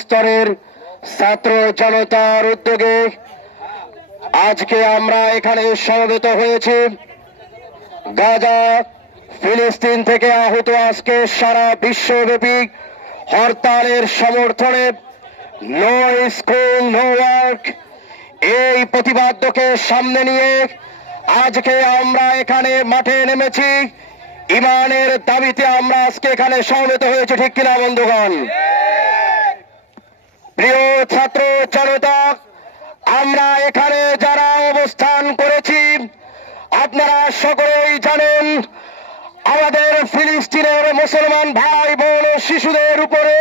স্তরের ছাত্র জনতার উদ্যোগে আজকে আমরা এখানে সমবেত হয়েছি। গাজা ফিলিস্তিন থেকে আহত আজকে সারা বিশ্বব্যাপী হরতালের সমর্থনে নো স্কুল নো ওয়ার্ক এই প্রতিবাদকে সামনে নিয়ে আজকে আমরা এখানে মাঠে নেমেছি। ইমানের দাবিতে আমরা আজকে এখানে সমবেত হয়েছি, ঠিক কিনা বন্ধুগণ? প্রিয় ছাত্র জনতা, আমরা এখানে যারা অবস্থান করেছি আপনারা সকলেই জানেন আমাদের ফিলিস্তিনের মুসলমান ভাই বোন শিশুদের উপরে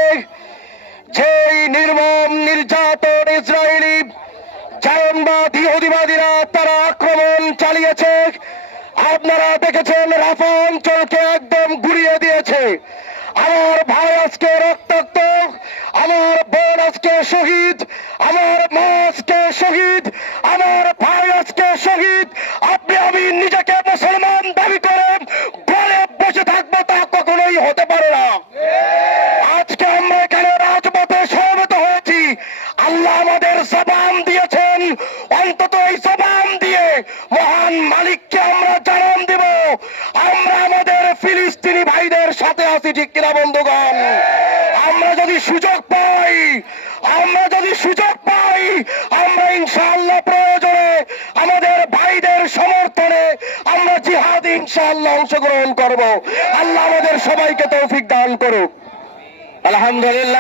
যেই নির্মম নির্যাতন ইসরায়েলি জায়নবাদ ইহুদিবাদীরা তারা আক্রমণ চালিয়েছে। আপনারা দেখেছেন রাফা অঞ্চলকে একদম গুড়িয়ে দিয়েছে। আমার ভাই আজকে রক্তাক্ত, আমার বোন আজকে শহীদ, আমার মা আজকে শহীদ, আমার ভাই আজকে শহীদ। আপনি আমি নিজেকে মুসলমান দাবি করে ঘরে বসে থাকবো তা কখনোই হতে পারে না। আজকে আমরা এখানে রাজপথে সমবেত হয়েছি। আল্লাহ আমাদের জবান দিয়েছেন, অন্তত এই জবান দিয়ে মহান মালিককে আমরা জানান দিব আমরা আমাদের ফিলিস্তিনি ভাইদের সাথে আছি, ঠিক কিনা বন্ধুগণ? আমরা যদি সুযোগ পাই আমরা ইনশাআল্লাহ প্রয়োজনে আমাদের ভাইদের সমর্থনে আমরা জিহাদে ইনশাআল্লাহ অংশগ্রহণ করব। আল্লাহ আমাদের সবাইকে তৌফিক দান করুক। আলহামদুলিল্লাহ।